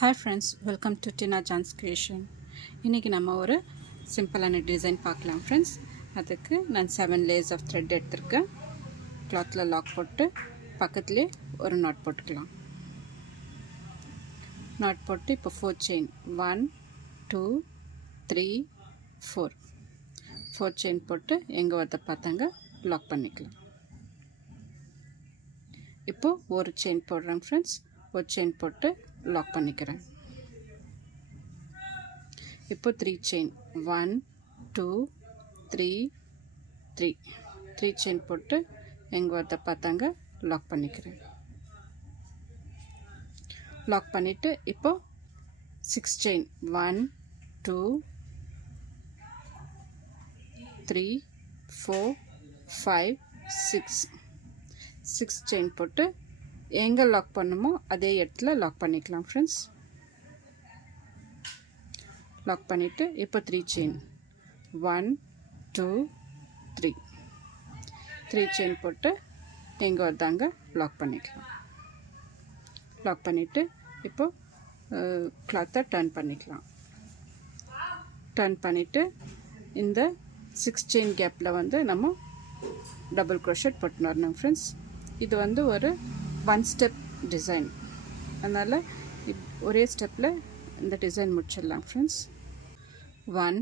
Hi friends, welcome to Tina Jan's Creation. இன்னைக்கு நம்ம ஒரு சிம்பிளான டிசைன் பார்க்கலாம் friends. அதுக்கு நான் 7 layers of thread எடுத்துர்க்கேன். clothல லாக் போட்டு பக்கத்துலயே ஒரு knot போட்டுக்கலாம். knot போட்டு இப்போ 4 chain 1 2 3 4 4 chain போட்டு எங்க வத பார்த்தாங்க லாக் பண்ணிக்கலாம். இப்போ ஒரு chain போடுறேன் friends. ஒரு chain போட்டு லாக் பண்ணிக்கிறேன். இப்போ 3 chain 1 2 3 3 3 chain போட்டு எங்க வத பார்த்தாங்க லாக் பண்ணிக்கிறேன். லாக் பண்ணிட்டு இப்போ 6 chain 1 2 3 4 5 6 chain போட்டு எங்க லாக் பண்ணுமோ அதே இடத்துல லாக் பண்ணிக்கலாம் friends. லாக் பண்ணிட்டு இப்போ 3 chain 1 2 3 3 chain போட்டு எங்க வந்தாங்க லாக் பண்ணிக்கலாம். லாக் பண்ணிட்டு இப்போ cloth டர்ன் பண்ணிக்கலாம். டர்ன் பண்ணிட்டு இந்த 6 chain கேப்ல வந்து நம்ம டபுள் crochet போட்டுன்னு வரணும் friends. இது வந்து ஒரு one step டிசைன், அதனால ஒரே ஸ்டெப்ல இந்த டிசைன் முடிச்சிடலாம் friends. 1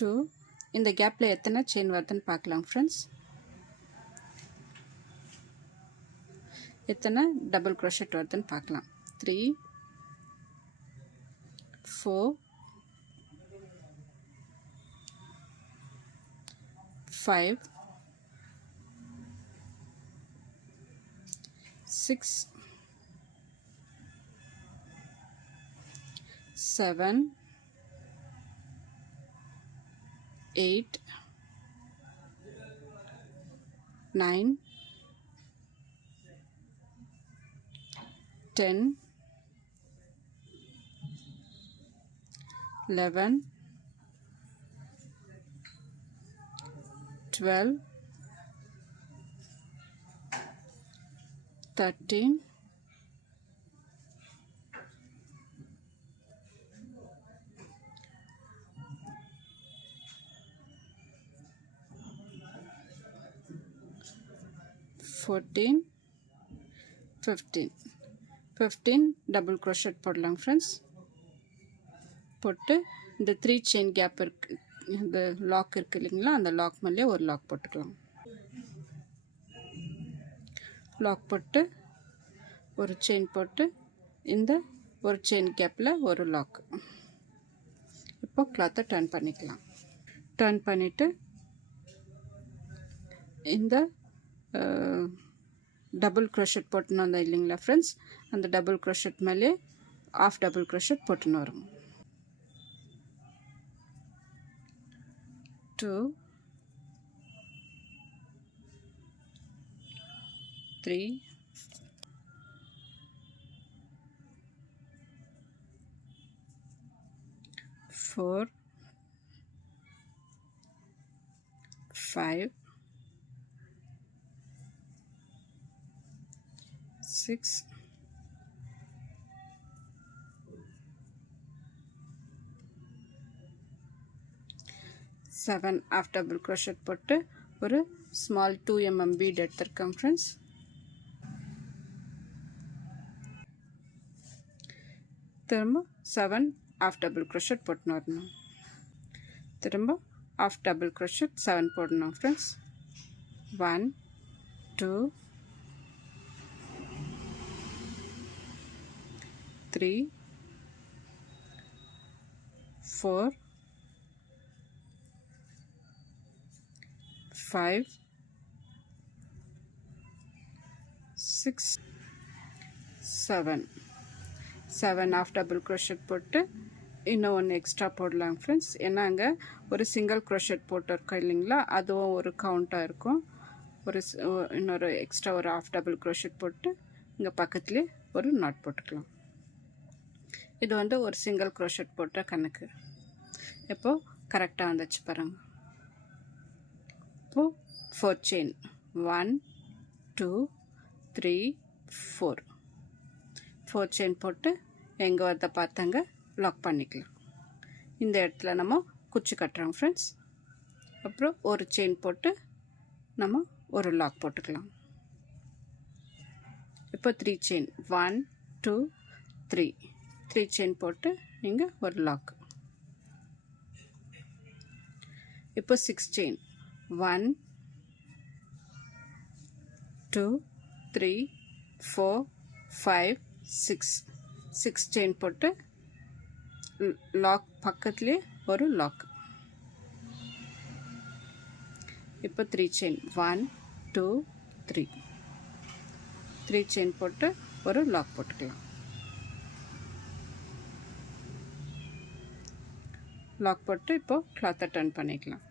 2 இந்த கேப்ல எத்தனை செயின் வருதுன்னு பார்க்கலாம் friends. எத்தனை டபுள் crochet வருதுன்னு பார்க்கலாம். 3 4 5 6 7 8 9 10 11 12 13 14 15 டபுள் crochet போடலாம் friends. போட்டு இந்த 3 chain கேப் இருக்கு, இந்த லாக் இருக்கு இல்லைங்களா, அந்த லாக் மேலே ஒரு லாக் போட்டுக்கலாம். லாக் போட்டு ஒரு செயின் போட்டு இந்த ஒரு செயின் கேப்பில் ஒரு லாக். இப்போ கிளாத்தை டர்ன் பண்ணிக்கலாம். டர்ன் பண்ணிவிட்டு இந்த டபுள் crochet போட்டுன்னு வந்தோம் இல்லைங்களா ஃப்ரெண்ட்ஸ், அந்த டபுள் crochet மேலே ஆஃப் டபுள் crochet போட்டுன்னு வரும். 2 3 4 5 6 7 ஆஃப் டபுள் crochet போட்டு ஒரு ஸ்மால் 2 mm பீட் எடுத்திருக்கேன் ஃப்ரெண்ட்ஸ். திரும்ப 7 ஆஃப் டபுள் crochet போட்டுன்னு வரணும். திரும்ப ஆஃப் டபுள் crochet 7 போடணும் ஃப்ரெண்ட்ஸ். 1 2 3 4 5 6 7 ஆஃப் டபுள் crochet போட்டு இன்னும் ஒன்று எக்ஸ்ட்ரா போடலாம் ஃப்ரெண்ட்ஸ். ஏன்னா அங்கே ஒரு சிங்கிள் crochet போட்டிருக்கோம் இல்லைங்களா, அதுவும் ஒரு கவுண்ட்டாக இருக்கும். இன்னொரு எக்ஸ்ட்ரா ஒரு ஆஃப் டபுள் crochet போட்டு இங்கே பக்கத்துலேயே ஒரு நாட் போட்டுக்கலாம். இது வந்து ஒரு சிங்கிள் crochet போட்ட கணக்கு. இப்போது கரெக்டாக வந்துச்சு பாருங்கள். இப்போது 4 chain 1 2 3 4 4 chain போட்டு எங்கே வரத பார்த்தாங்க லாக் பண்ணிக்கலாம். இந்த இடத்துல நம்ம குச்சி கட்டுறோம் ஃப்ரெண்ட்ஸ். அப்புறம் ஒரு செயின் போட்டு நம்ம ஒரு லாக் போட்டுக்கலாம். இப்போ 3 செயின் 1 2 3 செயின் போட்டு இங்கே ஒரு லாக். இப்போ 6 செயின் 1 2 3 4 5 6 செயின் போட்டு லாக் பக்கத்துலேயே ஒரு லாக். இப்போ 3 செயின் 1 2 3 செயின் போட்டு ஒரு லாக் போட்டுக்கலாம். லாக் போட்டு இப்போது கிளாத்தை டர்ன் பண்ணிக்கலாம்.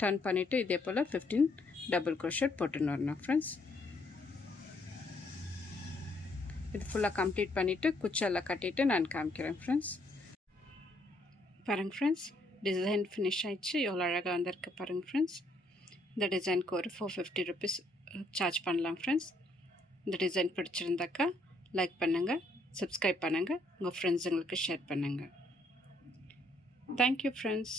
டர்ன் பண்ணிவிட்டு இதே போல் 15 டபுள் க்ரோஷட் போட்டுன்னு வரணும் ஃப்ரெண்ட்ஸ். இது ஃபுல்லாக கம்ப்ளீட் பண்ணிவிட்டு குச்செல்லாம் கட்டிட்டு நான் காமிக்கிறேன் ஃப்ரெண்ட்ஸ். பாருங்கள் ஃப்ரெண்ட்ஸ், டிசைன் ஃபினிஷ் ஆகிடுச்சு. எவ்வளோ அழகாக வந்திருக்கு பாருங்கள் ஃப்ரெண்ட்ஸ். இந்த டிசைனுக்கு ஒரு 450 ருபீஸ் சார்ஜ் பண்ணலாம் ஃப்ரெண்ட்ஸ். இந்த டிசைன் பிடிச்சிருந்தாக்கா லைக் பண்ணுங்கள், சப்ஸ்கிரைப் பண்ணுங்கள், உங்கள் ஃப்ரெண்ட்ஸுங்களுக்கு ஷேர் பண்ணுங்கள். Thank you friends.